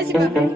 si Papa.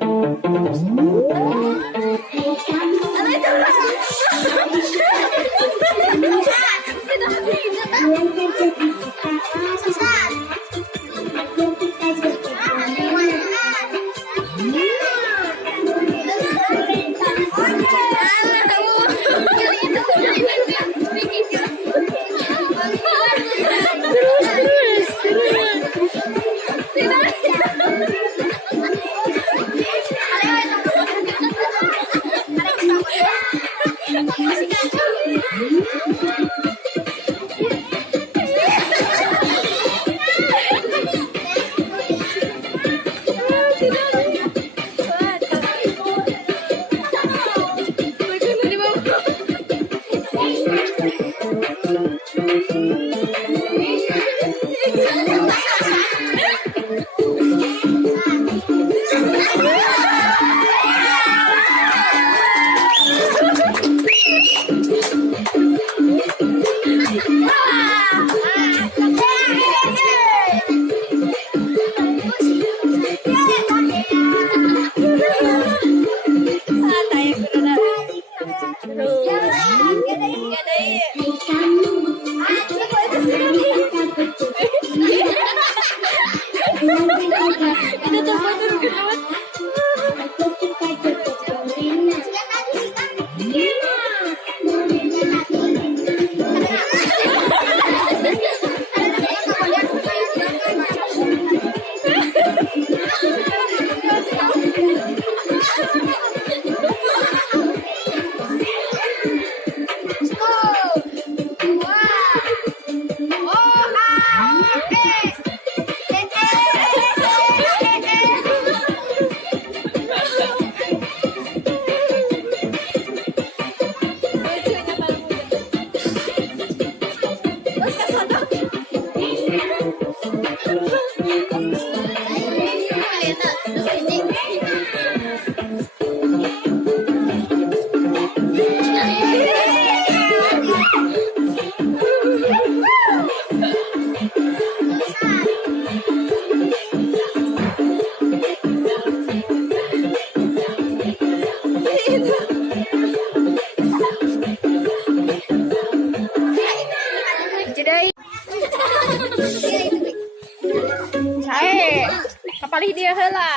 Kapalih dia heula.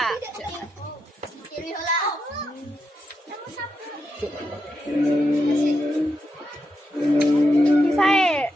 Sae.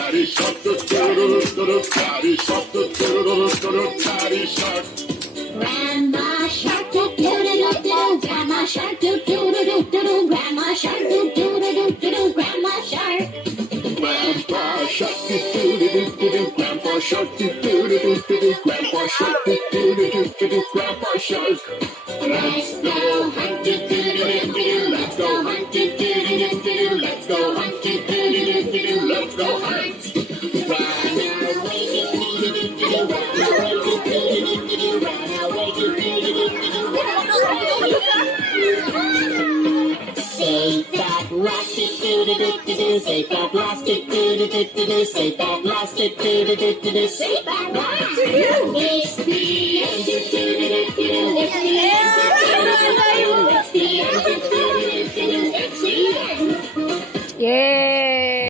Daddy shark, daddy shark, daddy shark. Grandma shark, do do do do do. Grandma shark, do do do do do. Grandma shark, do do do do do. Grandma shark. Grandpa shark, do do do do do. Grandpa shark, do do do do do. Grandpa shark, do do do do do. Grandpa shark. Let's go hunt, do do do do. Let's go hunt, do do do do. Let's go hunt, do do do do. Let's go hunt. Save that plastic, do-do-do-do-do. Save that plastic, do-do-do-do-do. Save that plastic, do-do-do-do-do. Save that plastic. It's the end, do-do-do-do-do. It's the end.